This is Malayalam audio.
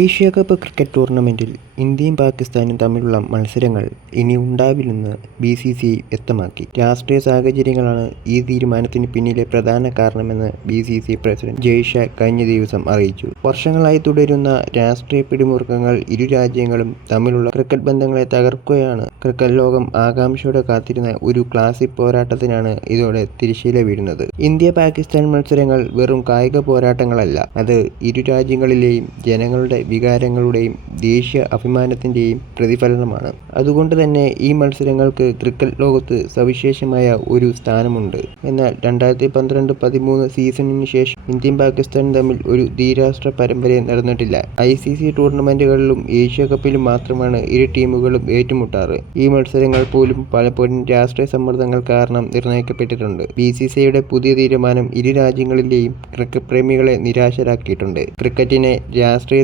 ഏഷ്യ കപ്പ് ക്രിക്കറ്റ് ടൂർണമെൻറ്റിൽ ഇന്ത്യയും പാകിസ്ഥാനും തമ്മിലുള്ള മത്സരങ്ങൾ ഇനി ഉണ്ടാവില്ലെന്ന് BCCI വ്യക്തമാക്കി. രാഷ്ട്രീയ സാഹചര്യങ്ങളാണ് ഈ തീരുമാനത്തിന് പിന്നിലെ പ്രധാന കാരണമെന്ന് BCCI പ്രസിഡന്റ് ജയ് ഷാ കഴിഞ്ഞ ദിവസം അറിയിച്ചു. വർഷങ്ങളായി തുടരുന്ന രാഷ്ട്രീയ പിടിമുറുക്കങ്ങൾ ഇരു രാജ്യങ്ങളും തമ്മിലുള്ള ക്രിക്കറ്റ് ബന്ധങ്ങളെ തകർക്കുകയാണ്. ക്രിക്കറ്റ് ലോകം ആകാംക്ഷയോടെ കാത്തിരുന്ന ഒരു ക്ലാസിക് പോരാട്ടത്തിനാണ് ഇതോടെ തിരശ്ശീല വീഴുന്നത്. ഇന്ത്യ-പാകിസ്ഥാൻ മത്സരങ്ങൾ വെറും കായിക പോരാട്ടങ്ങളല്ല, അത് ഇരു രാജ്യങ്ങളിലെയും ജനങ്ങളുടെ വികാരങ്ങളുടെയും ദേശീയ അഭിമാനത്തിൻ്റെയും പ്രതിഫലനമാണ്. അതുകൊണ്ട് തന്നെ ഈ മത്സരങ്ങൾക്ക് ക്രിക്കറ്റ് ലോകത്ത് സവിശേഷമായ ഒരു സ്ഥാനമുണ്ട്. എന്നാൽ 2012-13 സീസണിന് ശേഷം ഇന്ത്യയും പാകിസ്ഥാനും തമ്മിൽ ഒരു ദ്വിരാഷ്ട്ര പരമ്പരയും നടന്നിട്ടില്ല. ICC ടൂർണമെന്റുകളിലും ഏഷ്യ കപ്പിലും മാത്രമാണ് ഇരു ടീമുകളും ഏറ്റുമുട്ടാറ്. ഈ മത്സരങ്ങൾ പോലും പലപ്പോഴും രാഷ്ട്രീയ സമ്മർദ്ദങ്ങൾ കാരണം നിർണ്ണയിക്കപ്പെട്ടിട്ടുണ്ട്. BCCIയുടെ പുതിയ തീരുമാനം ഇരു രാജ്യങ്ങളിലെയും ക്രിക്കറ്റ് പ്രേമികളെ നിരാശരാക്കിയിട്ടുണ്ട്. ക്രിക്കറ്റിനെ രാഷ്ട്രീയ